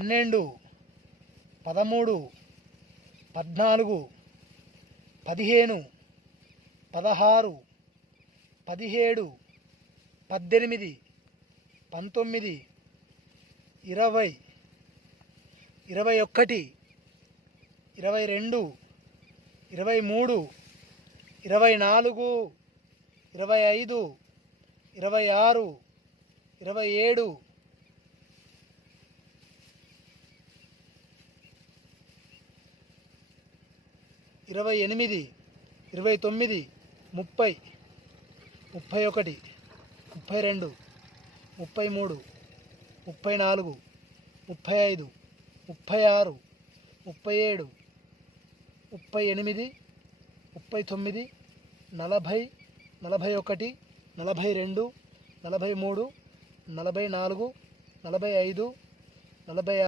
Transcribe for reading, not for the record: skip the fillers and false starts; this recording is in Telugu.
12, 13, 14, 15, 16, 17, 18, 19, 20, 21, 22, 23, 24, 25, 26, 27, 28, 29, 30, 31, 32, 33, 34, 35, 36, 37, 38, 39, 40, 41, 42, 43, 44, 45, 46.